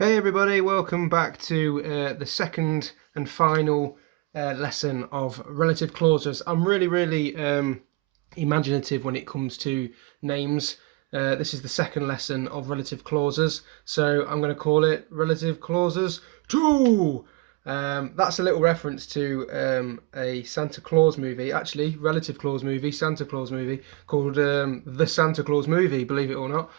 Hey everybody, welcome back to the second and final lesson of relative clauses. I'm really imaginative when it comes to names. This is the second lesson of relative clauses, so I'm going to call it Relative Clauses 2. That's a little reference to a Santa Claus movie, actually, Relative Clause movie, Santa Claus movie, called The Santa Claus Movie, believe it or not.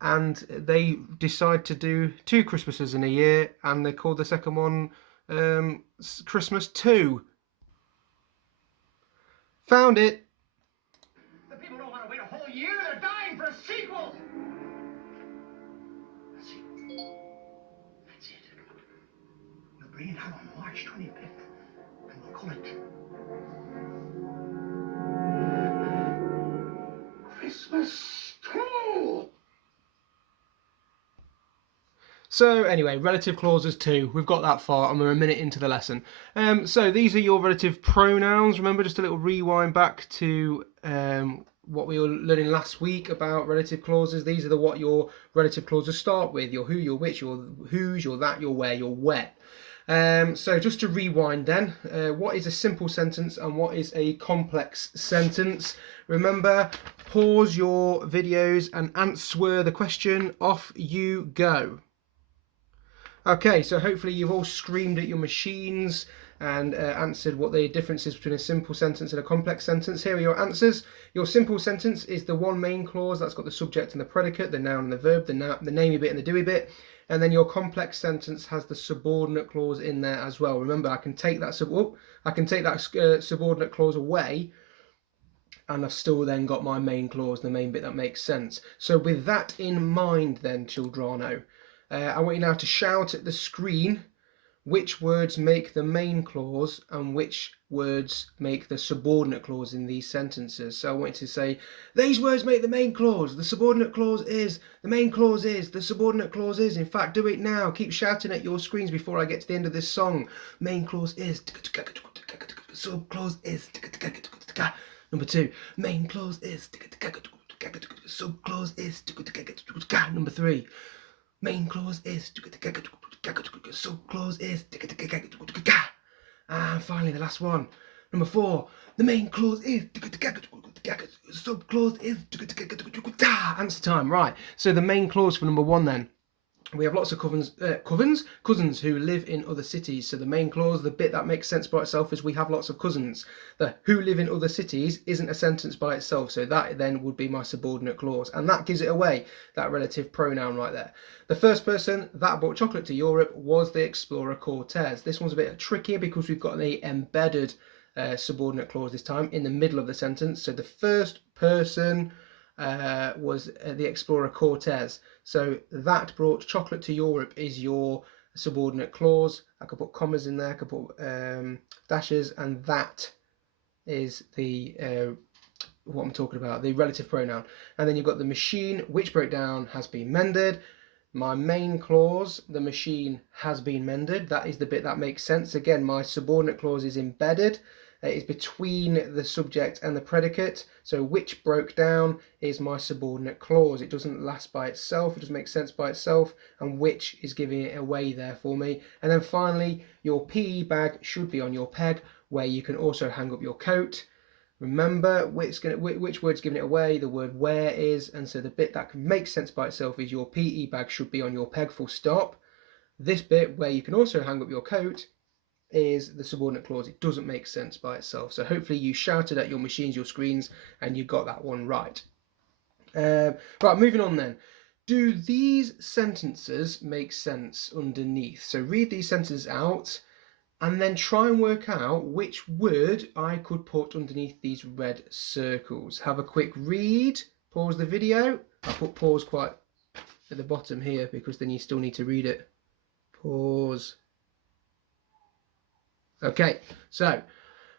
And they decide to do two Christmases in a year, and they called the second one Christmas 2. Found it! The people don't want to wait a whole year. They're dying for a sequel. That's it. That's it. We'll bring it out on March 25th, and we'll call it Christmas 2. So anyway, relative clauses 2. We've got that far, and we're a minute into the lesson. So these are your relative pronouns. Remember, just a little rewind back to what we were learning last week about relative clauses. These are what your relative clauses start with: your who, your which, your whose, your that, your where, your where. So just to rewind then, what is a simple sentence and what is a complex sentence? Remember, pause your videos and answer the question. Off you go. Okay, so hopefully you've all screamed at your machines and answered what the difference is between a simple sentence and a complex sentence. Here are your answers. Your simple sentence is the one main clause that's got the subject and the predicate, the noun and the verb, the namey bit and the doey bit. And then your complex sentence has the subordinate clause in there as well. Remember, I can take that subordinate clause away, and I've still then got my main clause, the main bit that makes sense. So with that in mind then, Childrano, I want you now to shout at the screen which words make the main clause and which words make the subordinate clause in these sentences. So I want you to say, these words make the main clause, the subordinate clause is, the main clause is, the subordinate clause is. In fact, do it now. Keep shouting at your screens before I get to the end of this song. Main clause is, sub clause is. Number 2, main clause is, sub clause is. Number 3, main clause is, sub clause is, and finally the last one, number 4, the main clause is, sub clause is. Answer time. Right, so the main clause for number 1 then. We have lots of cousins who live in other cities. So the main clause, the bit that makes sense by itself, is we have lots of cousins. The who live in other cities isn't a sentence by itself, so that then would be my subordinate clause, and that gives it away, that relative pronoun right there. The first person that brought chocolate to Europe was the explorer Cortez. This one's a bit trickier because we've got the embedded subordinate clause this time in the middle of the sentence. So the first person was the explorer Cortez. So that brought chocolate to Europe is your subordinate clause. I could put commas in there, I could put dashes, and that is the what I'm talking about, the relative pronoun. And then you've got the machine which broke down has been mended. My main clause, the machine has been mended. That is the bit that makes sense. Again, my subordinate clause is embedded. It is between the subject and the predicate. So which broke down is my subordinate clause. It doesn't last by itself, it doesn't make sense by itself, and which is giving it away there for me. And then finally, your PE bag should be on your peg, where you can also hang up your coat. Remember which word's giving it away, the word where is, and so the bit that can make sense by itself is your PE bag should be on your peg, full stop. This bit where you can also hang up your coat is the subordinate clause. It doesn't make sense by itself. So hopefully you shouted at your machines, your screens, and you got that one right. Right, moving on then. Do these sentences make sense underneath? So read these sentences out and then try and work out which word I could put underneath these red circles. Have a quick read, pause the video. I'll put pause quite at the bottom here because then you still need to read it. Pause. Okay, so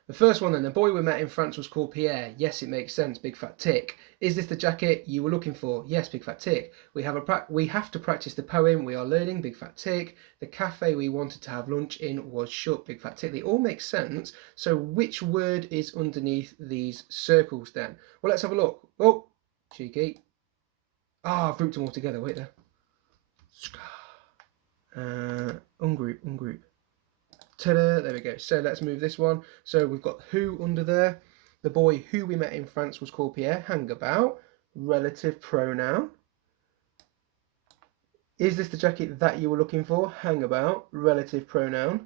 the first one then, the boy we met in France was called Pierre. Yes, it makes sense, big fat tick. Is this the jacket you were looking for? Yes, big fat tick. We have to practice the poem we are learning, big fat tick. The cafe we wanted to have lunch in was shut, big fat tick. They all make sense. So which word is underneath these circles then? Well, let's have a look. Oh, cheeky. I've grouped them all together. Wait there. Ungroup. Ta-da, there we go. So let's move this one. So we've got who under there. The boy who we met in France was called Pierre. Hang about. Relative pronoun. Is this the jacket that you were looking for? Hang about. Relative pronoun.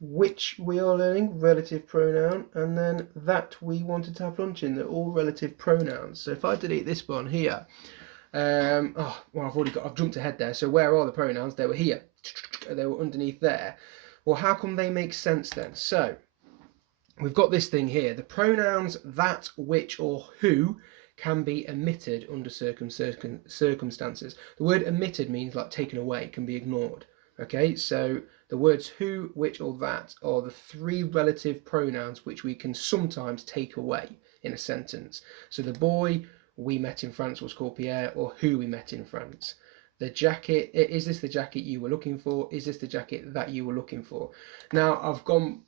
Which we are learning, relative pronoun. And then that we wanted to have lunch in. They're all relative pronouns. So if I delete this one here. I've jumped ahead there. So where are the pronouns? They were here. They were underneath there. Well, how come they make sense then? So we've got this thing here. The pronouns that, which, or who can be omitted under circumstances. The word omitted means like taken away, can be ignored. Okay, so the words who, which, or that are the three relative pronouns which we can sometimes take away in a sentence. So the boy we met in France was called Pierre, or who we met in France. The jacket, is this the jacket you were looking for? Is this the jacket that you were looking for? Now, I've gone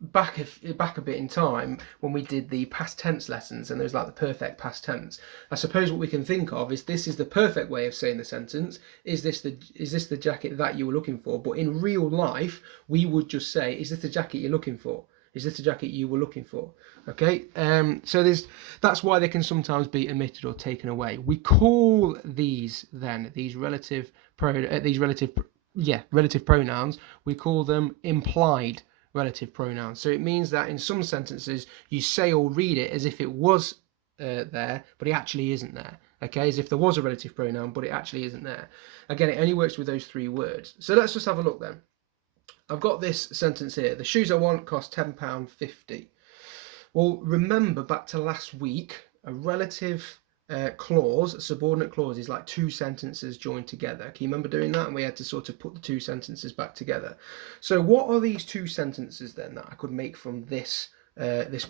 back a bit in time when we did the past tense lessons, and there's like the perfect past tense. I suppose what we can think of is this is the perfect way of saying the sentence. Is this the jacket that you were looking for? But in real life, we would just say, is this the jacket you're looking for? Is this the jacket you were looking for? Okay, so that's why they can sometimes be omitted or taken away. We call these then relative pronouns. We call them implied relative pronouns. So it means that in some sentences you say or read it as if it was there, but it actually isn't there. Okay, as if there was a relative pronoun, but it actually isn't there. Again, it only works with those three words. So let's just have a look then. I've got this sentence here. The shoes I want cost £10.50. Well, remember back to last week, a relative clause, a subordinate clause, is like two sentences joined together. Can you remember doing that? And we had to sort of put the two sentences back together. So what are these two sentences then that I could make from this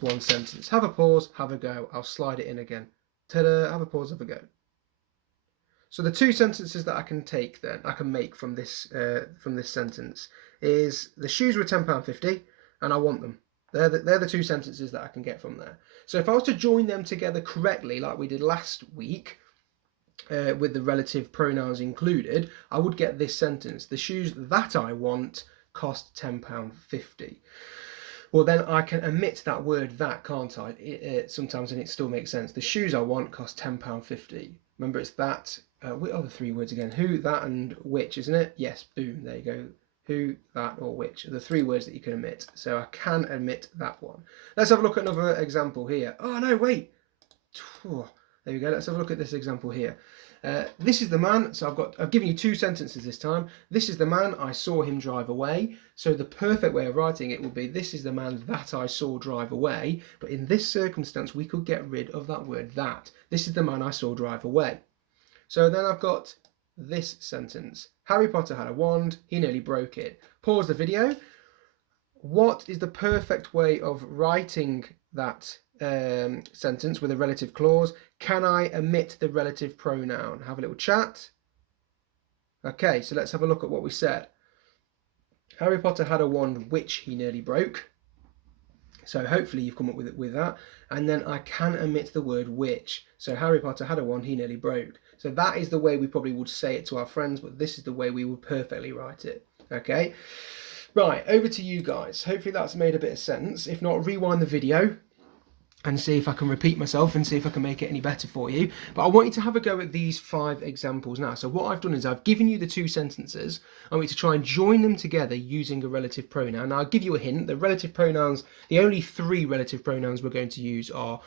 one sentence? Have a pause, have a go. I'll slide it in again. Ta-da, have a pause, have a go. So the two sentences that I can make from this sentence is the shoes were £10.50 and I want them. They're the two sentences that I can get from there. So if I was to join them together correctly, like we did last week, with the relative pronouns included, I would get this sentence. The shoes that I want cost £10.50. Well, then I can omit that word that, can't I? Sometimes, and it still makes sense. The shoes I want cost £10.50. Remember, it's that. What are the three words again? Who, that, and which, isn't it? Yes, boom, there you go. Who, that, or which are the three words that you can omit. So I can omit that one. Let's have a look at another example here. Oh, no, wait. There we go. Let's have a look at this example here. This is the man. So I've given you two sentences this time. This is the man. I saw him drive away. So the perfect way of writing it would be, this is the man that I saw drive away. But in this circumstance, we could get rid of that word that. This is the man I saw drive away. So then I've got this sentence. Harry Potter had a wand. He nearly broke it. Pause the video. What is the perfect way of writing that sentence with a relative clause? Can I omit the relative pronoun? Have a little chat. Okay, so let's have a look at what we said. Harry Potter had a wand which he nearly broke. So hopefully you've come up with that. And then I can omit the word which. So Harry Potter had a wand he nearly broke. So that is the way we probably would say it to our friends, but this is the way we would perfectly write it. Okay? Right, over to you guys. Hopefully that's made a bit of sense. If not, rewind the video and see if I can repeat myself and see if I can make it any better for you. But I want you to have a go at these 5 examples now. So what I've done is I've given you the two sentences. I want you to try and join them together using a relative pronoun. Now I'll give you a hint. The relative pronouns, the only 3 relative pronouns we're going to use are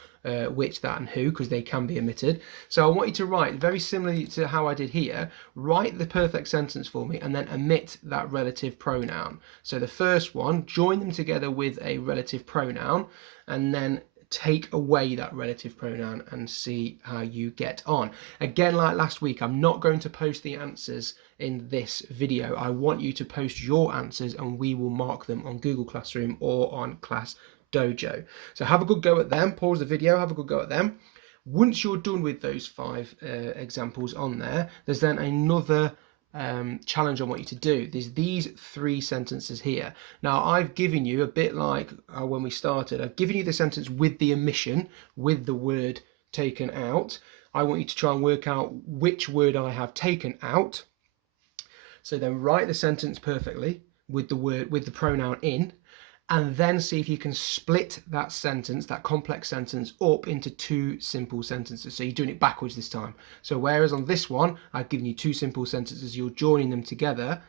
which, that, and who, because they can be omitted. So I want you to write, very similarly to how I did here, write the perfect sentence for me and then omit that relative pronoun. So the first one, join them together with a relative pronoun and then take away that relative pronoun and see how you get on. Again, like last week, I'm not going to post the answers in this video. I want you to post your answers and we will mark them on Google Classroom or on Class Dojo. So have a good go at them. Pause the video, have a good go at them. Once you're done with those 5 examples on there, there's then another challenge I want you to do. There's these 3 sentences here. Now I've given you a bit like when we started, I've given you the sentence with the omission, with the word taken out. I want you to try and work out which word I have taken out So then write the sentence perfectly with the pronoun in, and then see if you can split that sentence, that complex sentence, up into two simple sentences. So you're doing it backwards this time. So whereas on this one, I've given you two simple sentences, you're joining them together.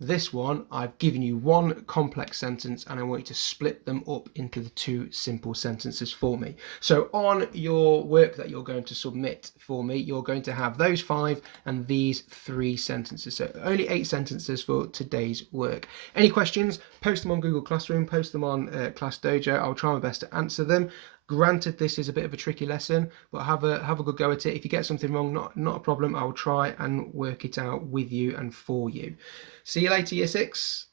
This one, I've given you one complex sentence and I want you to split them up into the two simple sentences for me. So on your work that you're going to submit for me, you're going to have those 5 and these 3 sentences. So only 8 sentences for today's work. Any questions, post them on Google Classroom, post them on Class Dojo. I'll try my best to answer them. Granted, this is a bit of a tricky lesson, but have a good go at it. If you get something wrong, not a problem. I'll try and work it out with you and for you. See you later, Year 6.